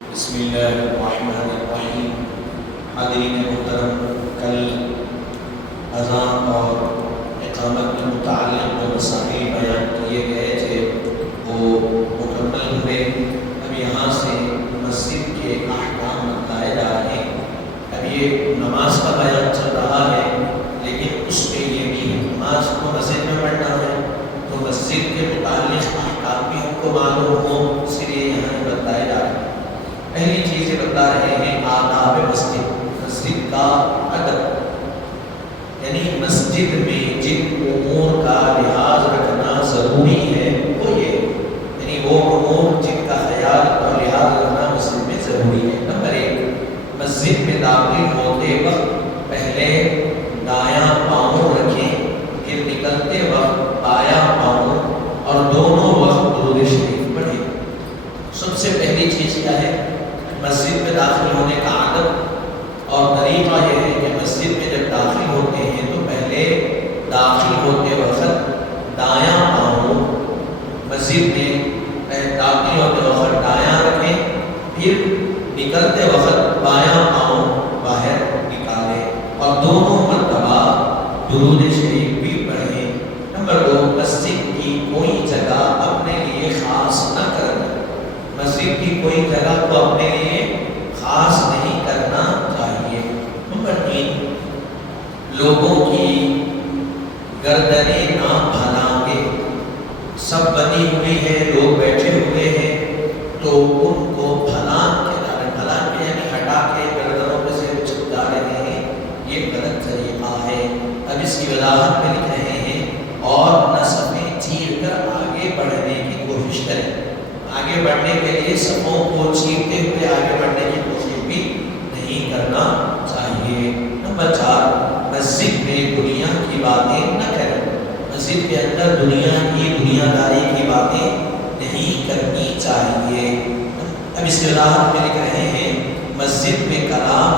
بسم اللہ الرحمن الرحیم۔ حاضرین محترم، کل اذان اور اقامت کے متعلق جو مسائل بیان کیے گئے تھے وہ مکمل ہوئے۔ اب یہاں سے مسجد کے احکام بتائے جا رہے ہیں۔ اب یہ نماز کا بیان چل رہا ہے، لیکن اس میں یہ بھی نماز کو مسجد میں پڑھنا ہے تو مسجد کے متعلق احکام بھی ہم کو معلوم ہو، اس لیے یہاں بتائے جا رہے ہیں۔ پہلی چیز یہ بتا رہے ہیں آداب مسجد، مسجد کا ادب، یعنی مسجد میں جن امور کا لحاظ رکھنا ضروری ہے وہ یہ، یعنی وہ امور جن کا خیال اور لحاظ رکھنا مسجد میں ضروری ہے۔ نمبر 1، مسجد میں داخل ہوتے وقت پہلے دایاں پاؤں رکھیں، پھر نکلتے وقت بایاں پاؤں، اور دونوں وقت درود شریف پڑھیں۔ سب سے پہلی چیز کیا ہے؟ مسجد میں داخل ہونے کا عادت اور طریقہ یہ ہے کہ مسجد میں جب داخل ہوتے ہیں تو پہلے داخل ہوتے وقت دایاں پاؤں مسجد میں داخل ہوتے وقت دایاں رکھیں، پھر نکلتے وقت بایاں پاؤں باہر نکالیں، اور دونوں مرتبہ درود شریف بھی پڑھیں۔ نمبر 2، مسجد کی کوئی جگہ اپنے لیے خاص نہ کرنا، مسجد کی کوئی جگہ کو اپنے لیے خاص نہیں کرنا چاہیے۔ نمبر 3، لوگوں کی گردنیں نہ بھلانگے، سب بنی ہوئی ہے، لوگ بیٹھے ہوئے ہیں تو ان کو بھلان کے یعنی ہٹا کے گردنوں پہ سے چھپا رہے ہیں، یہ غلط طریقہ ہے۔ اب اس کی وضاحت میں لکھ رہے ہیں، اور نہ صفیں چیر کر آگے بڑھنے کی کوشش کریں، آگے بڑھنے کے لیے صفوں کو چیرتے ہوئے آگے بڑھنے کی کوشش بھی نہیں کرنا چاہیے۔ نمبر 4، مسجد میں دنیا کی باتیں نہ کریں، مسجد کے اندر دنیا کی دنیا داری کی باتیں نہیں کرنی چاہیے۔ اب اس کے وضاحت میں لکھ رہے ہیں، مسجد میں کلام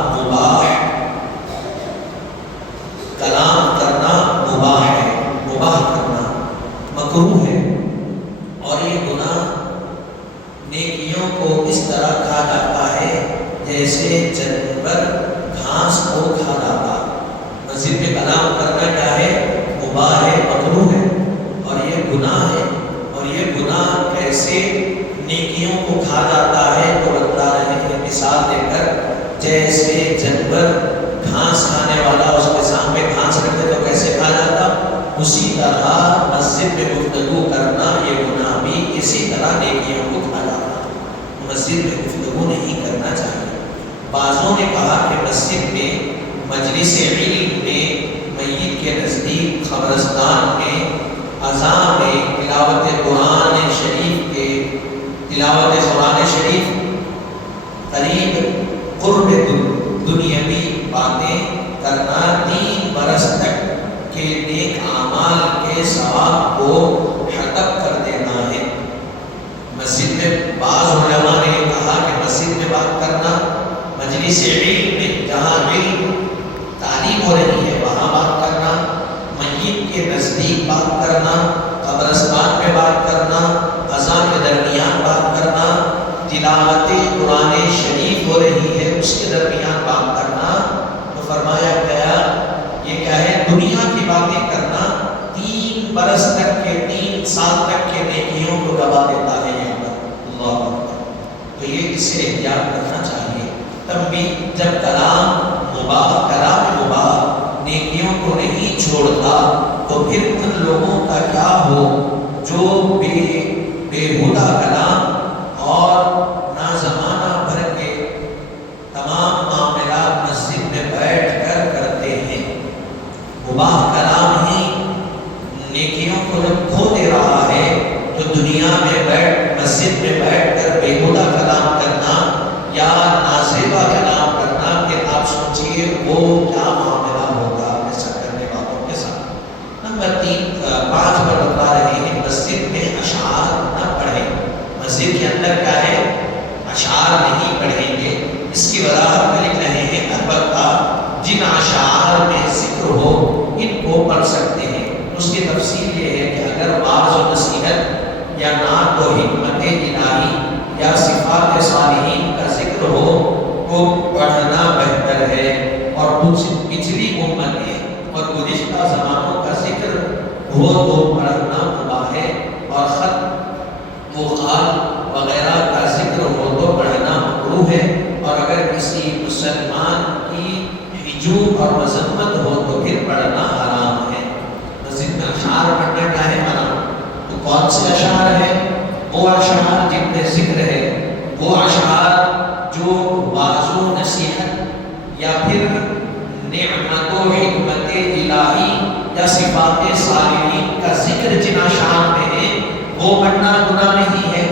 کرنا مباح ہے، مباح کرنا مکروہ ہے، اور یہ گناہ نیکیوں کو اس طرح کھا جاتا ہے جیسے جانور گھاس کو کھا جاتا۔ مسجد میں کلام کرنا کیا ہے؟ مباح ہے، مکروہ ہے، اور یہ گناہ ہے، اور یہ گناہ کیسے نیکیوں کو کھا جاتا ہے تو بتا رہے ہیں مثال دے کر، جیسے جانور گھاس کھانے والا اس کے سامنے گھاس رکھے تو کیسے کھا جاتا، اسی طرح مسجد میں گفتگو کرنا یہ گناہ بھی اسی طرح نیکیوں کو کھا جاتا۔ مسجد میں گفتگو نہیں کرنا چاہیے۔ بعضوں نے کہا کہ مسجد میں مجلس علم میں، میت کے نزدیک، قبرستان میں، اذان میں، تلاوت قرآن شریف کے تلاوت قرآن شریف، قریب قرب دنیاوی باتیں کرنا، 3 برس تک کے نیک اعمال کے ثواب کو حتم کر دینا ہے۔ مسجد میں بعض علماء نے کہا کہ مسجد میں بات کرنا، مجلس علم میں جہاں علم تعلیم ہو رہی ہے وہاں بات کرنا، میت کے نزدیک بات کرنا، قبرستان میں بات کرنا، اذان کے درمیان بات کرنا، تلاوت قرآن شریف ہو رہی ہے اس کے درمیان بات کرنا، تو فرمایا گیا یہ کیا ہے؟ دنیا کی باتیں کرنا 3 برس تک کے، 3 سال تک کے نیکیوں کو گوا دیتا ہے یہاں پر۔ اللہ اکبر! تو یہ اس سے احتیاط کرنا چاہیے۔ تب بھی جب کلام مباح نیکیوں کو نہیں چھوڑتا تو پھر ان لوگوں کا کیا ہو جو بےہودہ کلام اور نہ زمانہ بھر کے تمام معاملات مسجد میں بیٹھ کر کرتے ہیں۔ مباح کلام ہی نیکیوں کو جب کھو دے رہا ہے تو دنیا میں مسجد میں بیٹھ کر بےہودہ کلام کرنا یا نازیبا کلام کرنا، کہ آپ سوچئے وہ کیا معاملہ ہوگا ایسا کرنے والوں کے ساتھ۔ نمبر 5 پر بتا رہے ہیں، مسجد میں اشعار نہ پڑھیں۔ مسجد کے اندر کیا ہے؟ اشعار نہیں پڑھیں گے۔ اس کی وضاحت میں لکھ رہے ہیں، البتہ جن اشعار میں ذکر ہو ان کو پڑھ سکتے ہیں۔ اس کی تفصیل یہ ہے کہ اگر وعظ و نصیحت یا نعت و حکمت الہی یا صفات صالحین کا رجوع اور مذمت ہو تو پھر پڑھنا حرام ہے۔ مسجد میں اشعار پڑھنا کیا ہے حرام؟ تو کون سے اشعار ہیں؟ وہ اشعار جن میں ذکر ہے، وہ اشعار جو واعظ و نصیحت یا پھر نعمت و حکمت الہی یا صفات صالحین کا ذکر جن اشعار میں ہے وہ پڑھنا گناہ نہیں ہے،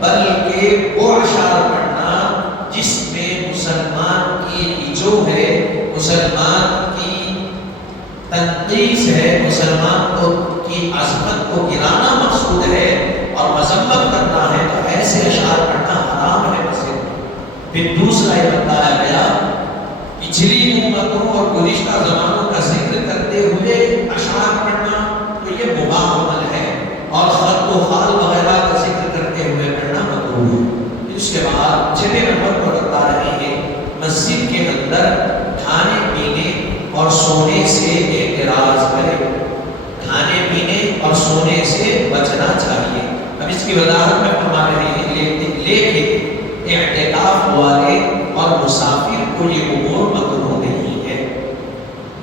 بلکہ وہ اشعار پڑھنا جس میں مسلمان کی جو ہے، مسلمان کی تنقیص ہے، مسلمان کو کی عظمت کو گرانا مقصود ہے اور مذمت کرنا ہے، تو ایسے اشعار پڑھنا حرام ہے مسجد میں۔ پھر دوسرا یہ بتایا گیا پچھلی امتوں اور گزشتہ زمانوں کا ذکر کرتے ہوئے اشعار پڑھنا تو یہ مباح عمل ہے، اور خط و خال وغیرہ کا ذکر کرتے ہوئے پڑھنا مکروہ ہے۔ اس کے بعد 6 نمبر پر بتا رہے ہیں مسجد کے اندر کھانے پینے اور سونے سے اعتراض کرے، کھانے پینے اور سونے سے بچنا چاہیے۔ اب اس کی وضاحت میں فرما رہے ہیں لیکن اعتکاف والے اور مسافر کو یہ امور مکروہ نہیں ہے۔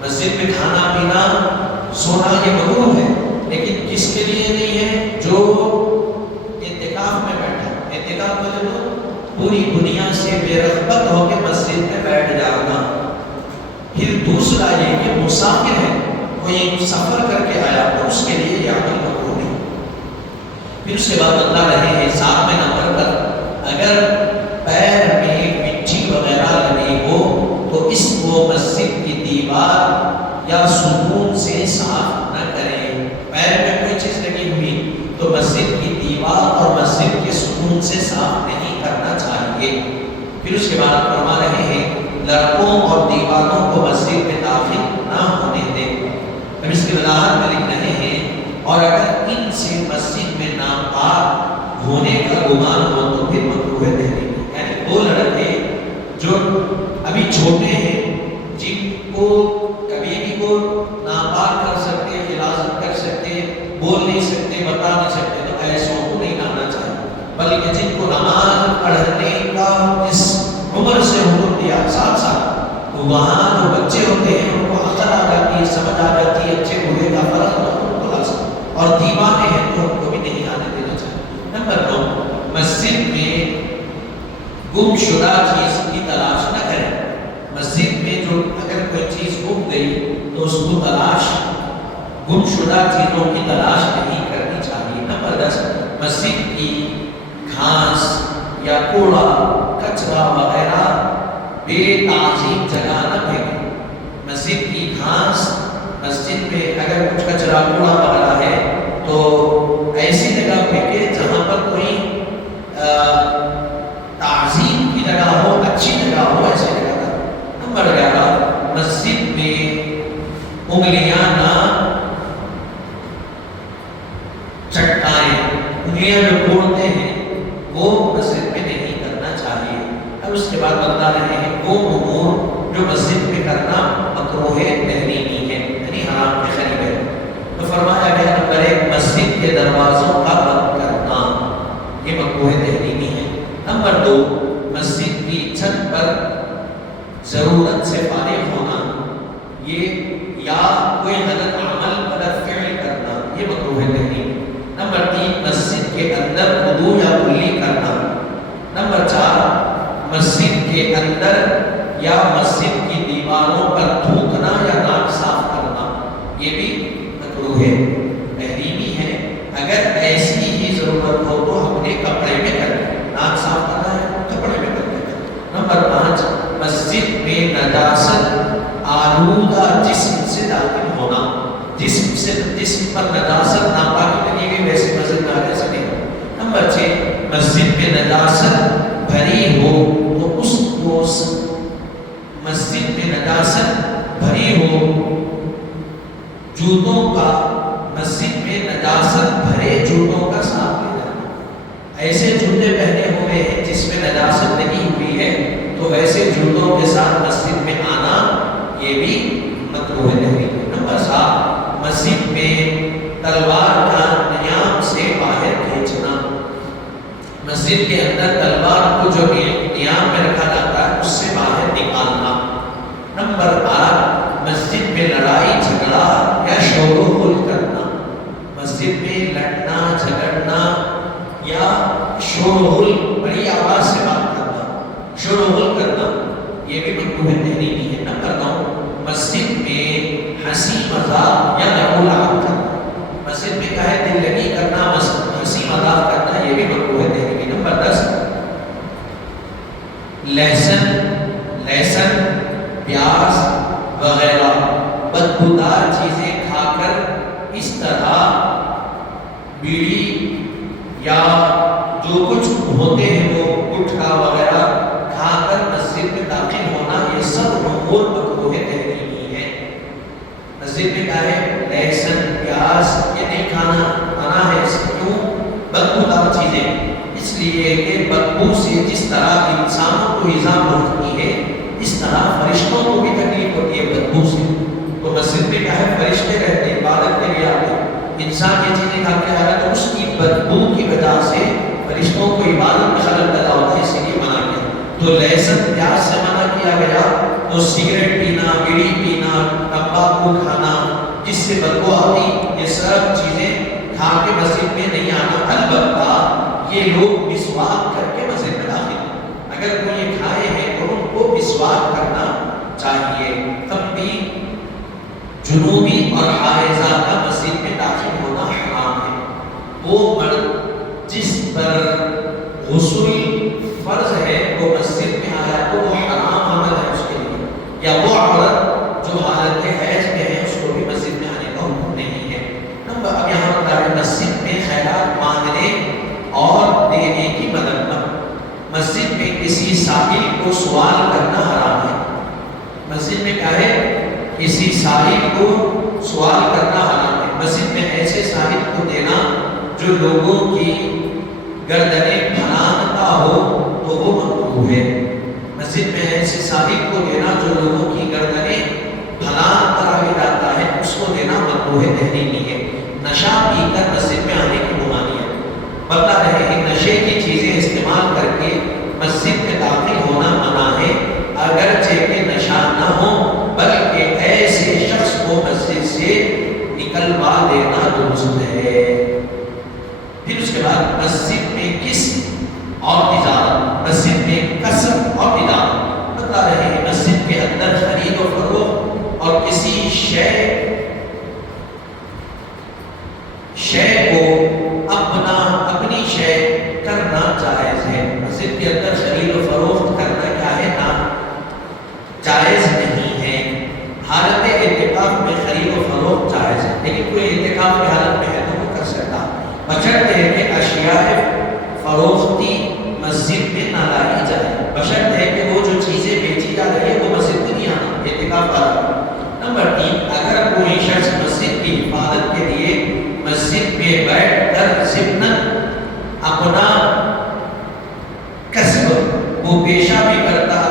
مسجد میں کھانا پینا سونا یہ مکروہ ہے، لیکن کس کے لیے نہیں ہے؟ جو اعتکاف میں بیٹھا، اعتکاف میں جو پوری دنیا سے بے رغبت ہو کے مسجد میں بیٹھ جانا۔ پھر دوسرا یہ کہ مسافر ہے، کوئی سفر کر کے آیا تو اس کے لیے یہ عمل مکروہ نہیں۔ پھر اس کے بعد بتا رہے ہیں 7 نمبر پر اگر پیر میں مٹی وغیرہ لگی ہو تو اس کو مسجد کی دیوار یا ستون سے صاف نہ کریں۔ پیر میں کوئی چیز لگی ہوئی تو مسجد کی دیوار اور مسجد کے ستون سے صاف نہیں کرنا چاہیے۔ پھر اس کے بعد فرما رہے ہیں لڑکوں اور دیوانوں کو مسجد میں داخل نہ ہونے دیں۔ اب اس کی وضاحت میں لکھ رہے ہیں اور اگر ان سے مسجد میں ناپاک ہونے کا گمان ہو تو پھر مکروہ تحریم، یعنی وہ لڑکے جو ابھی چھوٹے ہیں جن کو کبھی بھی وہ ناپاک کر سکتے، غلاظت کر سکتے، بول نہیں سکتے، بتا نہیں سکتے، تو ایسوں کو نہیں لانا چاہیے، بلکہ جن کو نماز پڑھنے کا اس عمر سے حکم دیا 7 سال، تو وہاں جو بچے ہوتے ہیں ان کو عقل آ جاتی ہے، سمجھ آ جاتی ہے، اچھے برے کا فرق اور دیوانے ہیں تو ان کو بھی نہیں آنے دینا چاہیے۔ نمبر 9 مسجد میں گم شدہ چیز کی تلاش نہ کریں۔ مسجد میں جو اگر کوئی چیز گم گئی تو اس کو تلاش، گم شدہ چیزوں کی تلاش نہیں کرنی چاہیے۔ نمبر 10 مسجد کی گھاس یا کوڑا کچرا وغیرہ بے تعظیم جگہ نہ پھینکیں۔ مسجد کی گھاس، مسجد میں اگر کچھ کچرا کوڑا وغیرہ ہے تو ایسی جگہ پھینکے جہاں پر کوئی تعظیم کی جگہ ہو، اچھی جگہ ہو، ایسی جگہ پر۔ نمبر 11 مسجد میں انگلیاں نہ چٹائیں، انگلیاں جو توڑتے ہیں وہ مسجد میں نہیں کرنا چاہیے۔ اب اس کے بعد بتا رہے ہیں وہ امور جو مسجد میں کرنا مکروہ تحریمی ہے، یعنی حرام کے قریب ہے۔ تو فرمایا گیا نمبر 1 مسجد کے دروازوں کا بند کرنا، یہ مکروہ تحریمی ہے۔ نمبر 2 مسجد کی چھت پر ضرورت سے فارغ ہونا، یہ یا کوئی غلط عمل غلط فعل کرنا، یہ مکروہ تحریم۔ نمبر 3 مسجد کے اندر وضو یا کلی کرنا۔ نمبر 4 مسجد کے اندر یا مسجد کی دیواروں پر تھوکنا یا ناک صاف کرنا، یہ بھی مکروہ تحریمی ہے۔ اگر ایسی ہی ضرورت ہو تو اپنے کپڑے میں کریں، ناک صاف کرنا ہے کپڑے میں کریں۔ نمبر 5 مسجد میں نجاست آلودہ جسم سے داخل ہونا، جسم پر نجاست ناپاکی لگی ہوئی ویسے مسجد میں آنے سے نہیں۔ نمبر 6 مسجد میں نجاست بھری ہو تو اس کو، مسجد میں نجاست بھری ہو جوتوں کا، مسجد میں نجاست بھرے جوتوں کا صاف لینا۔ ایسے جوتے پہنے ہوئے ہیں جس میں نجاست لگی ہوئی ہے تو ایسے جوتوں کے ساتھ مسجد میں آنا یہ بھی مکروہ تحریم ہے۔ نمبر 7 مسجد میں تلوار کا نیام سے باہر کھینچنا، مسجد کے اندر تلوار کو جو نیام شغل کرنا یہ بھی مکروہ تحریمی ہے، نہ کرتا ہوں۔ مسجد میں ہنسی مذاق یا لغو لعب کرنا، مسجد میں کہے دل لگی کرنا، ہنسی مذاق کرنا، یہ بھی مکروہ تحریمی۔ نمبر 10 لہسن پیاز وغیرہ بدبودار چیزیں کھا کر اس طرح بیڑی یا جو کچھ ہوتے ہیں وہ گٹکا وغیرہ کھا کر مسجد میں داخل ہونا، یہ سب امور مکروہ تحریمی ہے۔ مسجد میں کیا ہے؟ لہسن پیاز یہ نہیں کھانا، منع ہے۔ اس کیوں؟ بدبودار چیزیں، اس لیے کہ بدبو سے جس طرح انسانوں کو ایذا پہنچتی ہے اس طرح فرشتوں کو بھی تکلیف ہوتی ہے بدبو سے۔ تو مسجد میں کیا ہے؟ فرشتے رہتے ہیں، عبادت کے لیے آتے ہیں، انسان یہ چیزیں کھا کے آ رہا ہے تو اس کی بدبو کی وجہ سے فرشتوں کو عبادت میں خلل پیدا ہوتا ہے، اسی لیے منع کیا۔ تو لہسن پیاز سے منع کیا گیا، تو سگریٹ پینا، بیڑی پینا، تمباکو کھانا جس سے بدبو آتی، یہ سب چیزیں کھا کے مسجد میں نہیں آنا۔ البتہ یہ لوگ مسواک کر کے مسجد میں داخل ہیں، اگر کوئی یہ کھائے ہیں تو ان کو مسواک کرنا چاہیے۔ تب بھی جنوبی اور حائضہ کا مسجد میں داخل ہونا حرام ہے۔ وہ مرد جس پر غسل فرض ہے وہ مسجد میں آیا تو وہ حرام عمل ہے اس کے لیے، یا وہ عورت جو حالت حیض میں ہے اس کو بھی مسجد میں آنے کا حکم نہیں ہے۔ نمبر اب یہاں پر مسجد میں خیرات مانگنے اور دینے کی مدد پر، مسجد میں کسی سائل کو سوال کرنا حرام ہے۔ مسجد میں کیا ہے؟ کسی سائل کو سوال کرنا حرام ہے۔ مسجد میں ایسے سائل کو دینا جو لوگوں کی گردنیں پھلانتا ہو تو وہ مکروہ ہے۔ مسجد میں ایسے سائل کو دینا جو لوگوں کی گردنیں پھلانتا ہوا جاتا ہے اس کو دینا مکروہ تحریمی ہے۔ نشہ پی کر مسجد میں آنے کی ممانعت، بتا رہے ہیں نشے کی چیزیں استعمال کر کے مسجد میں داخل ہونا منع ہے، اگرچہ کہ نشہ نہ ہو بلکہ ایسے شخص کو مسجد سے نکلوا دینا درست ہے۔ پھر اس کے بعد مسجد میں قسم اور تجارت، مسجد میں کسب اور تجارت، بتا رہے ہیں مسجد کے اندر خرید و فروخت اور کسی شے کو اپنی شے کرنا جائز ہے۔ مسجد کے اندر خرید و فروخت کرنا کیا ہے؟ نا جائز نہیں ہے۔ حالت اعتکاف میں خرید و فروخت جائز ہے، لیکن کوئی اعتکاف کی حالت میں ہے تو وہ کر سکتا، بشرط ہے کہ اشیاء فروختی مسجد میں نہ لائی جائے، بشرط ہے کہ وہ جو چیزیں بیچی جا رہی ہے وہ مسجد میں نہیں آنا، اعتکاف والا۔ نمبر 3 اگر کوئی شخص مسجد کی حفاظت کے لیے مسجد میں بیٹھ کر ضمناً اپنا کسب وہ پیشہ بھی کرتا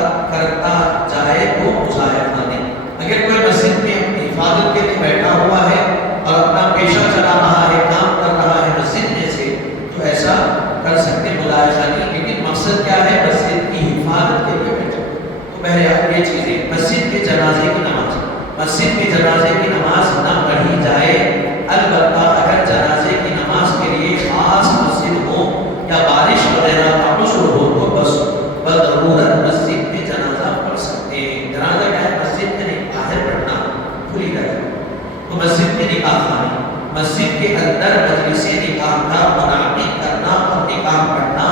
جائے تو مظاہرہ نہیں۔ اگر کوئی مسجد میں اپنی حفاظت کے لیے بیٹھا ہوا ہے اور اپنا پیشہ چلا رہا ہے، کام کر رہا ہے مسجد میں سے، تو ایسا کر سکتے، ملاحظہ نہیں، لیکن مقصد کیا ہے؟ مسجد کی حفاظت کے لیے بیٹھا۔ تو بہرحال یہ چیزیں، مسجد میں جنازے کی نماز، مسجد میں جنازے کی نماز نہ پڑھی جائے، البتہ اگر جنازے کی نماز کے لیے خاص مسجد ہو یا بارش وغیرہ کا عذر ہو تو بس بضرورت مسجد میں جنازہ پڑھ سکتے ہیں۔ جنازہ کیا ہے؟ مسجد میں نہیں، باہر پڑھنا کھلی جگہ، تو مسجد میں نکاح خوانی، مسجد کے اندر مجلس نکاح کا منعقد کرنا اور نکاح پڑھنا